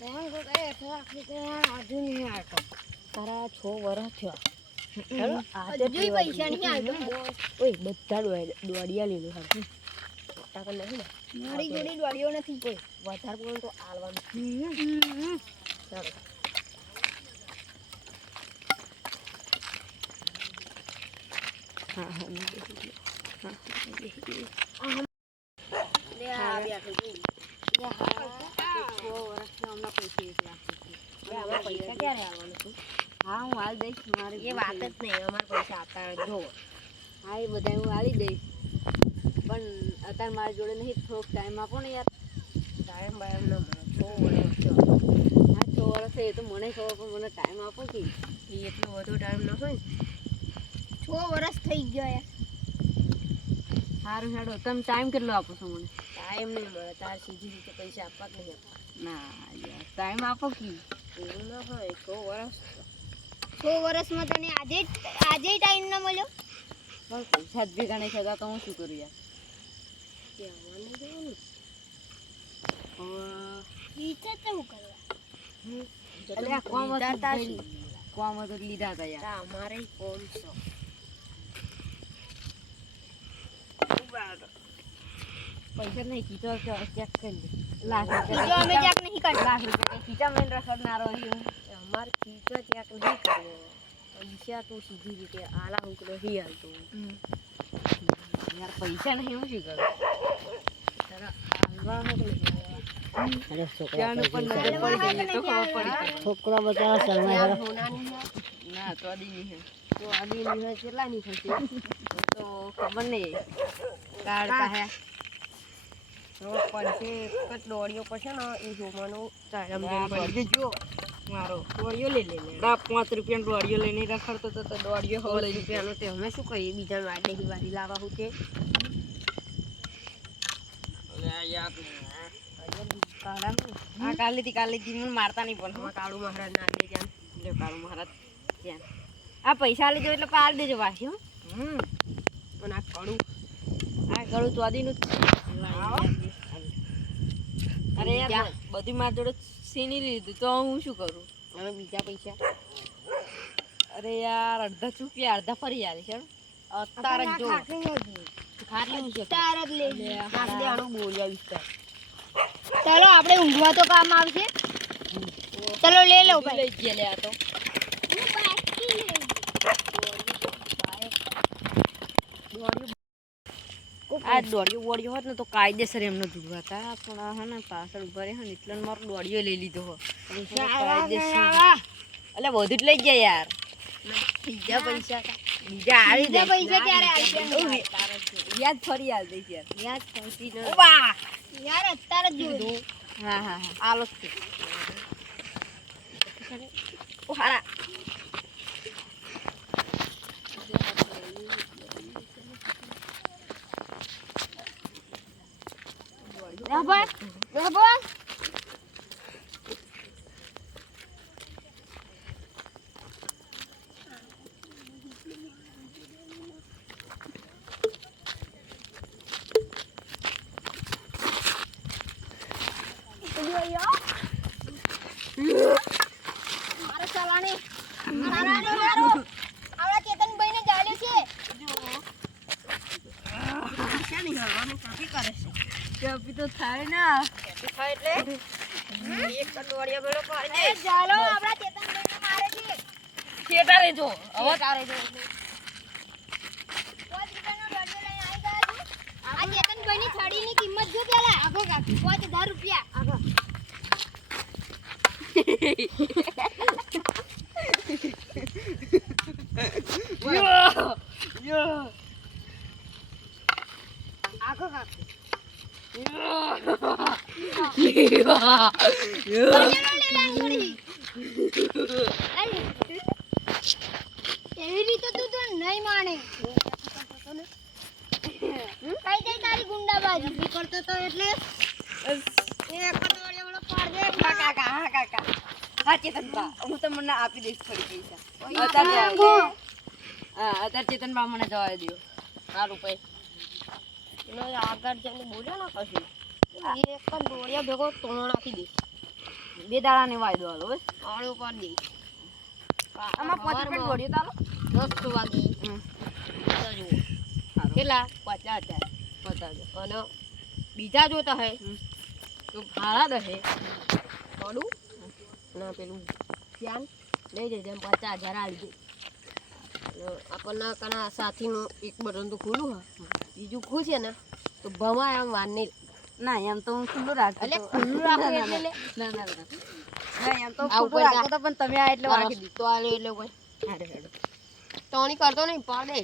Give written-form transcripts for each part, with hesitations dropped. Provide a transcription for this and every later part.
તારા 6 વર્ષ થયા. હેલો આજે પૈસા નહીં આવતો. ઓય બધા દોડિયા લેલો હાલ. તાકા નહીં ને મારી જોડે દોડિયો નથી કોઈ. વધારે બોલ તો આલવાનું. ચાલો હા હા લે આ બેઠો તું. લે હા 6 વર્ષથી હમણાં પૈસા 1 લાખ આમાં પૈસા ક્યારે આવવાનું તું? હા હું હાલ દઈશ. મારે એ વાત જ નહીં. અમારે પૈસા આપતા જો. હા એ બધા હું હાલી દઈશ પણ અત્યારે મારી જોડે નહીં. થોડોક ટાઈમ આપો ને યાર. ટાઈમ બાયમ ના મળે. 6 વર્ષ હા 6 વર્ષ એ તો મને ખબર પણ મને ટાઈમ આપો કે એટલો બધો ટાઈમ ન હોય. 6 વર્ષ થઈ ગયા યાર. સારું હેડો તમે ટાઈમ કેટલો આપો છો મને? ટાઈમ નહીં મળે. તાર સીધી રીતે પૈસા આપવા જ નહીં. ના યાર ટાઈમ આપો કે એવું ના હોય. 6 વર્ષમાં તને આજે ટાઈમ ના મળ્યો. પણ પૈસા જ ભેગા નહીં થતા તો હું શું કરું યાર? કોમ તો લીધા હતા યાર. અમારે કોમ છે. પૈસા નહીં કીધો ચેક કરી લાખ રૂપિયા અમે ચેક નહીં કરી. લાખ રૂપિયા ખીચા મેં રખડનારો અમારે ખીચા ચેક નહીં કરવો. પૈસા તો સીધી રીતે આલા હું નથી હાલતો યાર. પૈસા નહીં હું શું કરું? છોકરા બધા ના તો આદી કેટલા ની થશે તો ખબર નહીં. કાર્ડ પાસે દોડ્યો પછી ને એ જોવાનું જો મારો દોડ્યો લઈ લે. 5 રૂપિયા દોડ્યો લઈને રખડતો તો દોડ્યો 16 રૂપિયાનો. તે અમે શું કરીએ? બીજા વાડે વાડી લાવવા હું તે કાલે મને મારતા નહીં પણ કાળુ મહારાજ ના દે ત્યાં. કાળુ મહારાજ ત્યાં આ પૈસા લીધો એટલે પાલ દેજો પાછી. પણ આ કડું ચોદીનું અરે યાર બધી મારી જોડે સીની લીધું તો હું શું કરું હવે? બીજા પૈસા અરે યાર અડધા ચૂક્યા અડધા ફરી યાર છે. અત્યારે જો ચાલો આપણે ઊંઘવા તો કામ આવશે. ચલો લે લો ભાઈ. લઈ લે આ તો આ દોડ્યો વોડ્યો હોત ને તો કાયદેસર એમને જુડવાતા. પણ હા ને પાછળ ઉભા રહે ને એટલે મારો દોડ્યો લઈ લીધો હો. એટલે બધું જ લઈ ગયા યાર. બીજા પૈસા બીજા આવી જાય. પૈસા ક્યારે આવી? યાદ ફરી આવી દઈશ યાર. યાદ ફરી યાર અત્યારે જ જોઉં. હા હા હા આલો જ ઓ હારા તો થાય ને થાય એટલે એક કટોડિયા બેડો પાડી દે. ચાલો આપડા ચેતનભાઈને મારે છે. ખેટા રેજો હવે તારે જો 5 રૂપિયાનો દોડિયો લઈને આવી ગયા છું. આ ચેતનભાઈની છડીની કિંમત જો પેલા આગો કાકી 5000 રૂપિયા આગો. યો આગો કાકી એવી રીતે તું તો નહીં માને. કઈ તારી ગુંડાબાજી કરતો તો એટલે હું તમને આપી દઈશ થોડી પૈસા. અત્યારે ચેતનબા મને જવા દો. સારું ભાઈ આગળ જઈને બોલ્યો ને કશું એક દોડિયા ભેગો તોણ નાખી દઈશ. 2 દાડાને વાયદો હાલો બસ આળો પર દે આમાં 5 રૂપિયા ગોળ્યો તાલો 10 વાગે કેટલા 50,000 અને બીજા જોતા હે તો ભાડા દહે થોડું ના પેલું ધ્યાન લઈ જજે 50,000 આલી દે આપણને કના સાથીનું એક બટન તો ખુલ્લું હા બીજું ખુશ છે ને તો ભમાય આમ વાર નહીં ના એમ તો હું ખુલ્લું રાખું એટલે ખુલ્લું રાખું એટલે ના ના ના એમ તો ખુલ્લું રાખો તો પણ તમે આ એટલે રાખી દીધું તો આલે એટલે કોઈ હારે હેડો તોણી કરતો નહીં પાડે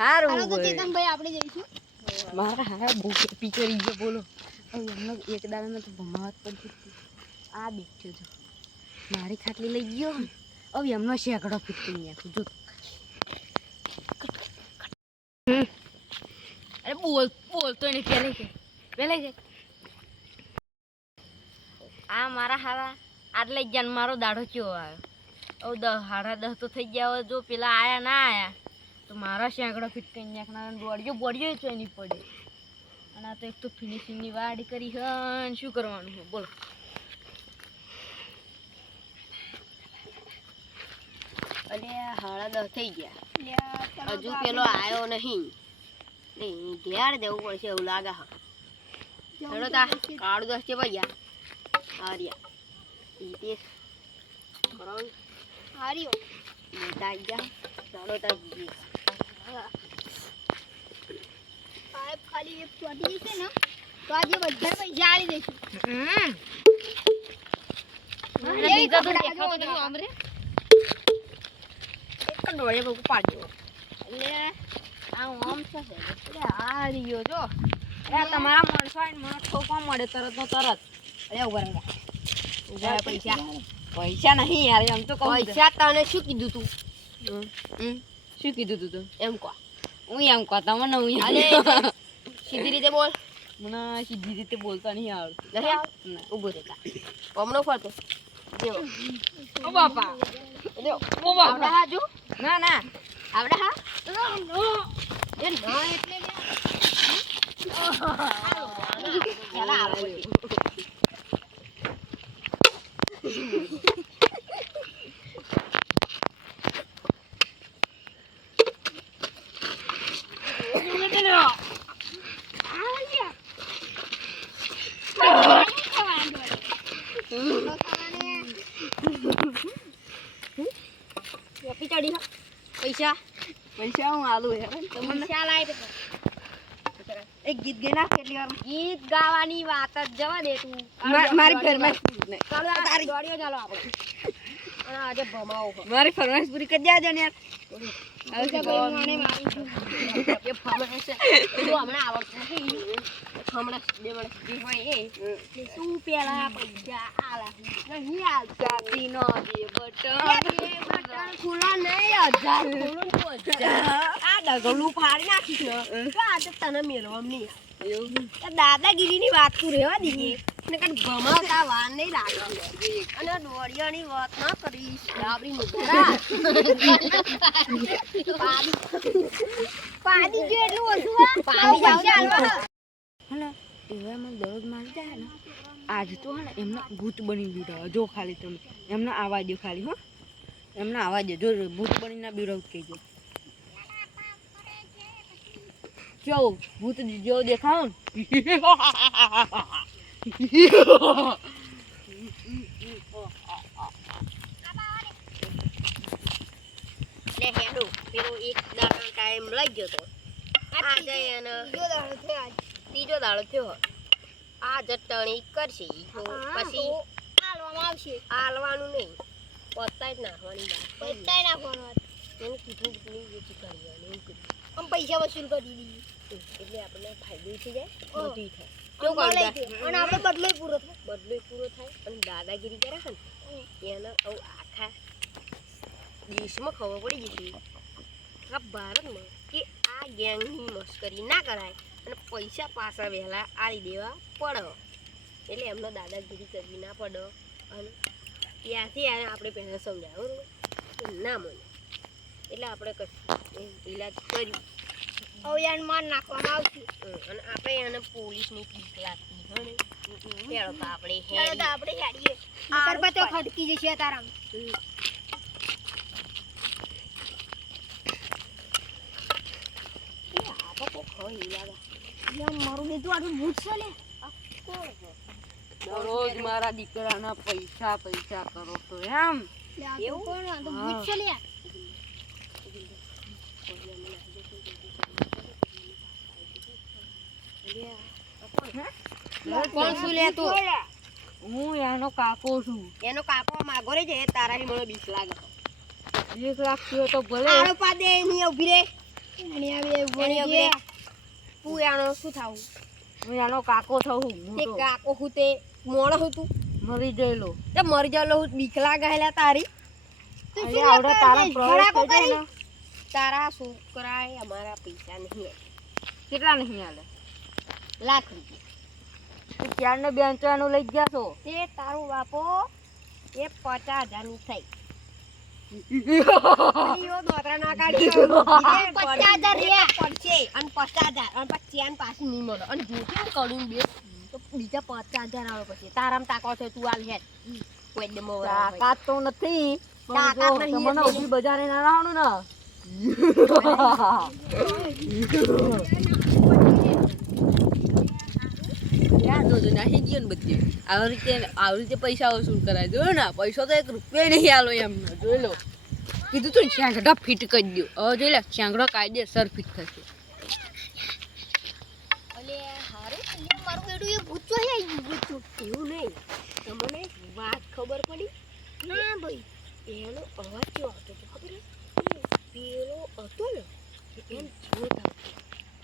હારું તો ચેતનભાઈ આપણે જઈશું મારા હારા બહુ પીચરી ગયો બોલો હવે એમનો એક દાડામાં તો ભમાવત પડતી આ બેઠ્યો છો મારી ખાટલી લઈ ગયો હવે એમનો શેકડો ફીટી નાખું જો અરે બોલતો નહીં પહેલે છે આ મારા હારા આટલે જ મારો દાડો ચેવો આવ્યો હવે 10:30 તો થઈ ગયા હોય જો પેલા આયા ના આયા તો મારા શેકડો ફીટ કરી નાખના બોડીઓ તો નહીં પડે અને આ તો એક તો ફિનિશિંગની વાડી કરી હન શું કરવાનું છે બોલો અલે 10:30 થઈ ગયા હજુ પેલો આવ્યો નહીં ઘેર દેવું પડશે એવું લાગે હા હેડો તા કાળું 10 છે ભૈયા હારિયા ઈટેસ કરોન હારિયો બેટા ગયા ચાલો તા પાઇપ ખાલી એક ચોટી છે ને તો આજે બધા પૈસા આલી દેશું એ તો દેખાતો નહીં આમરે એક ડોળે બહુ પાડ્યો એટલે આ ઓમ છે એટલે આ રહ્યો જો એ તમારા માણસો આઈને મને ઠોકવા મળે તરત નો તરત અરે ઉભા પૈસા નહીં યાર એમ તો કહું પૈસા તને શું કીધું તું શું કીધું તું એમ કહો હું એમ કહો તમને હું સીધી રીતે બોલ મને સીધી રીતે બોલતા નહીં આવડતું ઉભો રહેતા હમણો ફરતો ઓ બાપા ઓ બાપા હા જો ના ના આવડે હા એ ના એટલે ચાલા આવડે પૈસા હું આલુ હે તમને ખ્યાલ આવે એક ગીત ગાના કેટલી વાર ગીત ગાવાની વાત જ જવા દે તું મારી ફરમાઈશ પૂરી ચાલો તારી દોડીઓ ચાલો આપણે અને આજે ભમાવો મારી ફરમાઈશ પૂરી કરી દેજો ને યાર હવે તો મને મારી એ ફરમાઈશ તો હમણાં આવડતું નથી હમણાં બે વર્ષ જે હોય એ શું પેલા પૈસા આલા નહીં આલતા તીનો દે બટન ખુલ્લો નહીં 1000 ખુલ્લો તો 1000 આ ડગલું ફાડી નાખીશ તો આ તો તને મેળવમ નહીં એવું દાદાગીરીની વાત તું રહેવા દીધી ને કઈ ભમાવતા વાર નહીં લાગે અને દોડિયાની વાત ના કરીશ આપણી મુદ્દા પાડી જો એટલું ઓછું પાડી જાવ હે એવામાં દરરોજ મારી જાય ને આજ તો હે ને એમના ભૂત બની બીડાવ જો ખાલી તમે એમના આવા દો ખાલી હો એમના આવા દો જો ભૂત બનીને બીડાવ કહેજો જો ભૂત જો દેખાવ ને હેડો પેલો એક દાડો ટાઈમ લઈ ગયો તો આજે એને ત્રીજો દાડો થયો આ જટણી કરશે તો પછી હાલવામાં આવશે હાલવાનું નહીં પોતાય જ નાખવાની પોતાય નાખવાનું એને કીધું નહીં વેચી કરવાનું એવું કીધું આમ પૈસા વસૂલ કરી દીધી એટલે આપણને ફાયદો થઈ જાય બધું થાય અને આપણે બદલોય પૂરો થાય અને દાદાગીરી કરે છે ને એને આખા દેશમાં ખબર પડી જશે આ ભારતમાં કે આ ગેંગની મસ્કરી ના કરાય અને પૈસા પાછા વહેલા આલી દેવા પડે એટલે એમનો દાદાગીરી કરવી ના પડે અને ત્યાંથી આપણે પહેલાં સમજાવ્યું કે ના મને એટલે આપણે કશું ઇલાજ કર્યું હવે એને માર નાખવામાં આવશે અને આપણે એને પોલીસની પીક લાગતી ચાલો તો આપણે હેડીએ નકર તો ખડકી જશે તારામ મારું લીધું આટલું ભૂત છે લે દરરોજ મારા દીકરાના પૈસા પૈસા કરો તો એમ એવું કોણ આ તો ભૂત છે લે કોણ છું લે તું હું એનો કાકો છું એનો કાકો માગો રે છે તારાથી મને બીક લાગે 1 લાખ થયો તો ભલે આરો પાદે ની ઉભી રે એની આવે ઉભી રે તું આનો શું થાવું હું એનો કાકો થઉં તે કાકો હું તે મોણો હું તું મરી ગયેલો તે મરી જાવ હું બીક લાગે હેલા તારી તું શું આવડે તારા પ્રવેશ થઈ જાય ને તારા છોકરાએ અમારા પૈસા નહીં કેટલા નહીં આલે લાખ રૂપિયા તું ક્યારને બેંચવાનું લઈ ગયા છો તે તારું બાપો એ 50,000 ની થઈ ઈયો દોતરા ના કાઢી 50,000 રે પડશે અને 50,000 અને પછી ચેન પાછી નહીં મળે અને જોતું કરું બે તો બીજા 50,000 આવે પછી તારામ તાકો છે તું આલ હેડ કોઈ દે મો તાકાત તો નથી તાકાત નહીં તમને ઊભી બજારે ના રહેવાનું ને યાર તો નહીં ગયો ને બધી આવી રીતે પૈસા વસૂલ કરાય જોયો ને પૈસા તો 1 રૂપિયા નહીં આલો એમ જોઈ લો કીધું તું ચાંગડા ફિટ કરી દો હવે જોઈ લે ચાંગડો કાયદેસર ફિટ થશે અલે હારે મારું બેડું એ ભૂત તો હે ભૂત એવું નહીં તમને વાત ખબર પડી ના ભાઈ એનો અવાજ કેવો આવતો તો ખબર પેલો હતો ને એમ જોતા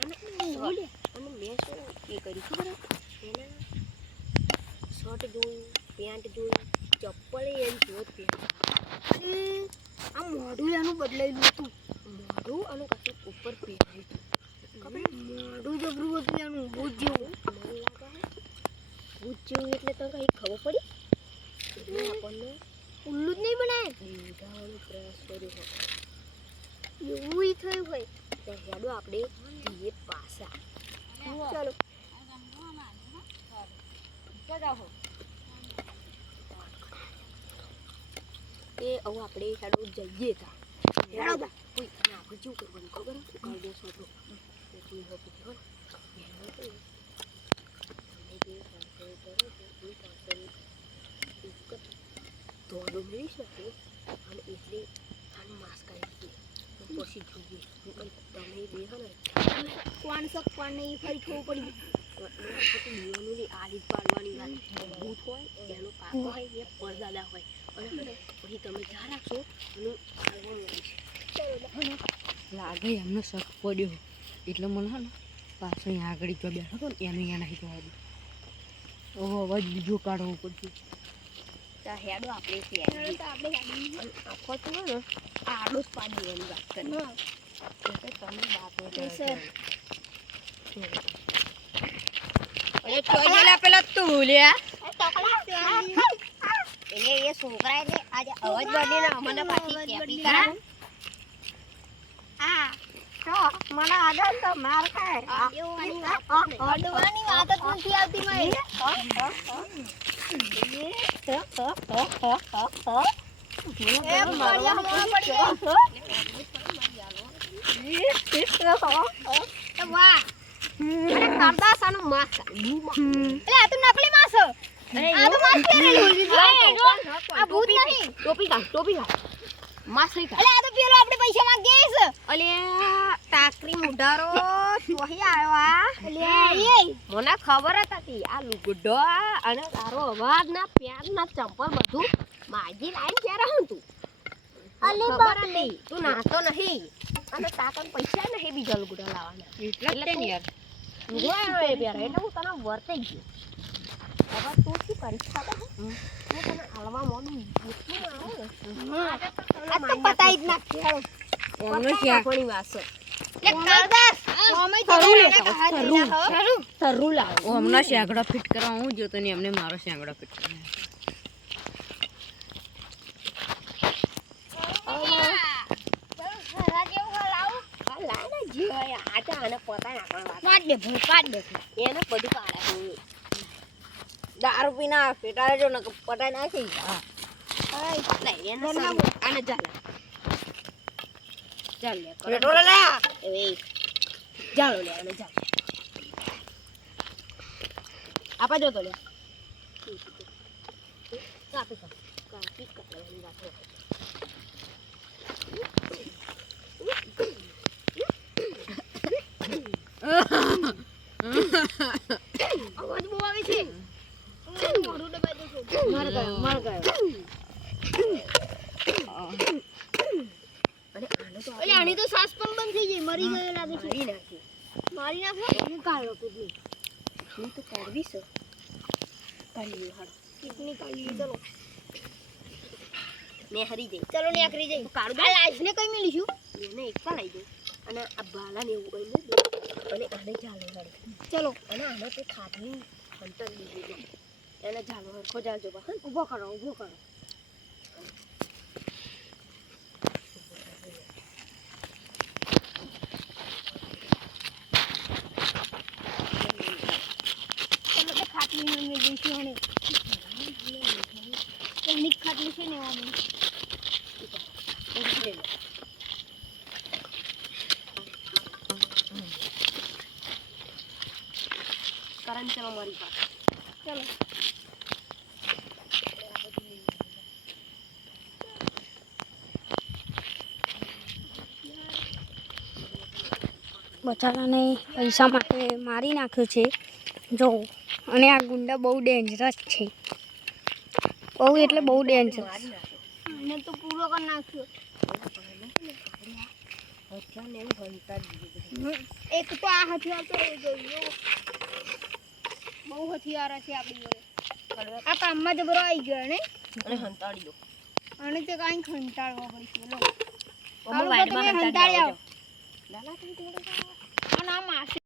અને બોલે અને મેં શું એ કરી ખબર એના શર્ટ જોયું પેન્ટ જોયું ચપ્પલ એમ જોત પહેર્યું આ મોઢું એનું બદલાયેલું હતું મોઢું અને કશું ઉપર પહેર્યું હતું ખબર મોઢું જબરું હતું એનું ભૂત જેવું મને લાગે ભૂત જેવું એટલે તને કઈ ખબર પડી એટલે આપણને ઉલ્લુ જ નહીં બનાય દેખાવાનો પ્રયાસ કર્યો હોય એવું થયું હોય તો હેડો આપણે જઈએ પાછા ચાલો એ હવે આપણે હેડો જઈએ તા હેડો કોઈ આપણે શું કરવાનું ખબર કરી દેશો તો તું હો પૂછો દોડો મેળવી શકે અને એટલે આને માસ્ક આવી પછી જોઈએ તમે બે હે ને કોણ નહીં ફરી ખબર પડી દીવાનું આલી પાડવાની વાત ભૂત હોય એનો કાકો હોય એ પરદાદા હોય અને પછી તમે ધ્યાન રાખશો અને લાગે એમનો શક પડ્યો એટલે મને હે ને પાછળ આગળ જો બેઠો હતો ને એનું અહીંયા નહીં જવા દે ઓહો અવાજ બીજો કાઢવો પડશે હેડો આપણે આખો તો ને આડો જ પાડી દેવાની વાત કરી એટલે તમે બાપો સર અરે ચોઈલા પેલા તું લ્યા એટલે એ છોકરા એટલે આજે અવાજ બદલીને અમને પાછી કેપી કરા આ તો મને આદત તો માર ખાય અડવાની વાત જ નથી આવતી મને મને ખબર હતી આ લુગડો અને તારો અવાજ ના પ્યાર ના ચંપલ બધું માજી લાઈન ક્યારે હું તું ખબર હતી તું નાતો નહીં અને તાકન પૈસા નહીં બીજા લુગડો લાવવાના એટલે ને યાર જોવાનો એ પ્યાર એટલે હું તને વર્તી ગયો હવે તું શું કરીશ ખબર હું તને હાલવા મોડું એટલું આવે આ તો પતાઈ જ નાખ ચાલો એમને ક્યાં કોની વાસો લે કાદાસ ઓમે તરુ લાવ ઓ હમણાં શેંગડો ફિટ કરવા હું જો તો ને એમને મારો શેંગડો ફિટ કરવા આને પતા નાખવા એને બધું કાઢે દારૂ પીને આ પેટાડે જો ને પટાઈ નાખી હા લે એને આને ચાલ ચાલ લે પેટ્રોલ લે એ ચાલો લે આને ચાલ આપા જો તો લે કાપી કરવાની વાત અવાજ બહુ આવે છે મોઢું દબાઈ દો માર ગયો અરે આની તો શ્વાસ પણ બંધ થઈ ગઈ મરી ગયો લાગે છે મારી નાખો હું કાઢો કેટલી હું તો કાઢવી છે કાઢી હાડ કેટલી કાઢી ચલો ને હરી જઈ ચલો ને આખરી જઈ કાઢો આ લાજને કઈ મેલીશું એને એકતા લઈ દે અને આ બાલાને એવું કઈ દે અને આને ચાલે હાડ ચલો અને આને તે ખાધી અંતર દીધી એને ચાલો હરખો ચાલજો બા ઊભો કરો ખાટલી મેં દેખી હોને એની ખાટલી છે ને આની કરંટ ચલો મારી પાસે ચલો બચારાને પૈસા માટે મારી નાખ્યો છે જો અને આ ગુંડા બહુ ડેન્જરસ છે બહુ એટલે બહુ ડેન્જરસ એને તો પૂરો કરી નાખ્યો એક તો આ હથિયાર તો રહી ગયો બહુ હથિયાર છે આપણી જોડે આ કામમાં જબરો આવી ગયો ને અને હંતાડી દો અને તે કાંઈ ખંટાળવા પડશે લો અમે વાઈડમાં હંતાડી આવો અને આ માસે